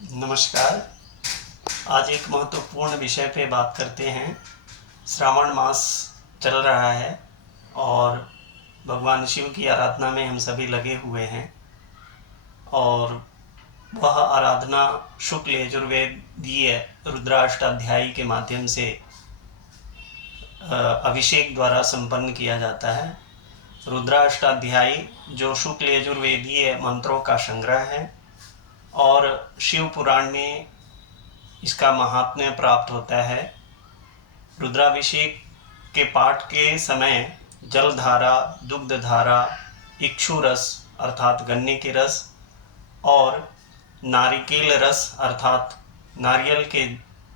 नमस्कार। आज एक महत्वपूर्ण विषय पे बात करते हैं। श्रावण मास चल रहा है और भगवान शिव की आराधना में हम सभी लगे हुए हैं और वह आराधना शुक्ल यजुर्वेदीय रुद्राष्टाध्यायी के माध्यम से अभिषेक द्वारा संपन्न किया जाता है। रुद्राष्टाध्यायी जो शुक्ल यजुर्वेदीय मंत्रों का संग्रह है और शिव पुराण में इसका महात्म्य प्राप्त होता है। रुद्राभिषेक के पाठ के समय जलधारा, दुग्धधारा, इक्षु रस अर्थात गन्ने के रस और नारिकेल रस अर्थात नारियल के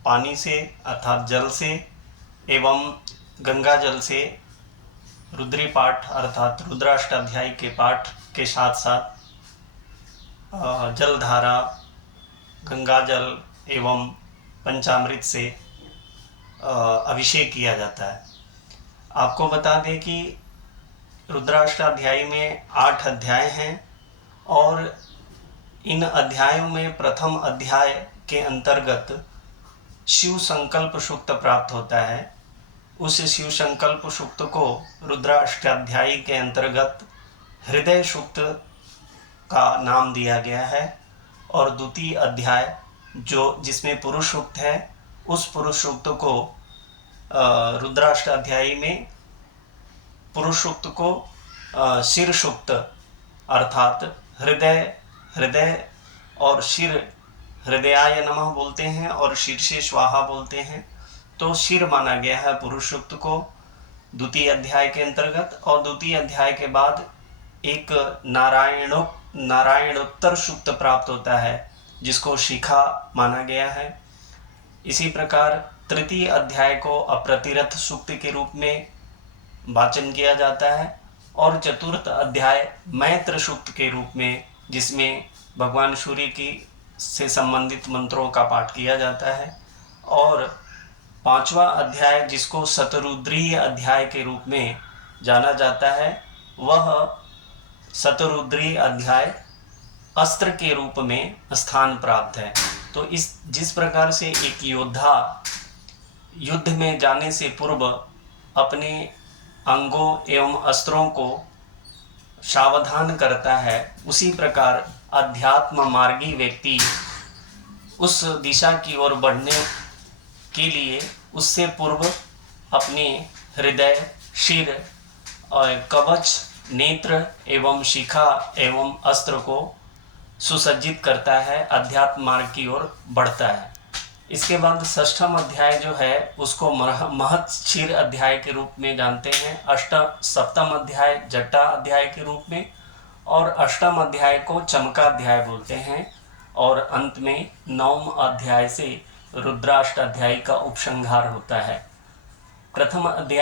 पानी से अर्थात जल से एवं गंगा जल से रुद्री पाठ अर्थात रुद्राष्टाध्यायी के पाठ के साथ साथ जलधारा, गंगा जल एवं पंचामृत से अभिषेक किया जाता है। आपको बता दें कि रुद्राष्टाध्यायी में 8 अध्याय हैं और इन अध्यायों में प्रथम अध्याय के अंतर्गत शिव संकल्प सूक्त प्राप्त होता है। उस शिव संकल्प सूक्त को रुद्राष्टाध्यायी के अंतर्गत हृदय सूक्त का नाम दिया गया है और द्वितीय अध्याय जो जिसमें पुरुष सूक्त है उस पुरुष सूक्त को रुद्राष्टाध्यायी में पुरुष सूक्त को शिर सूक्त अर्थात हृदय और शिर हृदयाय नमः बोलते हैं और शीर्षे स्वाहा बोलते हैं। तो शिर माना गया है पुरुष सूक्त को द्वितीय अध्याय के अंतर्गत और द्वितीय अध्याय के बाद एक नारायणोत्तर सूक्त प्राप्त होता है जिसको शिखा माना गया है। इसी प्रकार तृतीय अध्याय को अप्रतिरथ सूक्त के रूप में वाचन किया जाता है और चतुर्थ अध्याय मैत्र सूक्त के रूप में जिसमें भगवान सूर्य की से संबंधित मंत्रों का पाठ किया जाता है और पांचवा अध्याय जिसको शतरुद्रीय अध्याय के रूप में जाना जाता है वह शतरुद्रीय अध्याय अस्त्र के रूप में स्थान प्राप्त है। तो जिस प्रकार से एक योद्धा युद्ध में जाने से पूर्व अपने अंगों एवं अस्त्रों को सावधान करता है, उसी प्रकार अध्यात्म मार्गी व्यक्ति उस दिशा की ओर बढ़ने के लिए उससे पूर्व अपने हृदय, शिर और कवच, नेत्र एवं शिखा एवं अस्त्र को सुसज्जित करता है, अध्यात्म मार्ग की ओर बढ़ता है। इसके बाद षष्ठम अध्याय जो है उसको महत क्षीर अध्याय के रूप में जानते हैं, सप्तम अध्याय जट्टा अध्याय के रूप में और अष्टम अध्याय को चमका अध्याय बोलते हैं और अंत में नवम अध्याय से रुद्राष्टाध्यायी का उपसंहार होता है। प्रथम अध्याय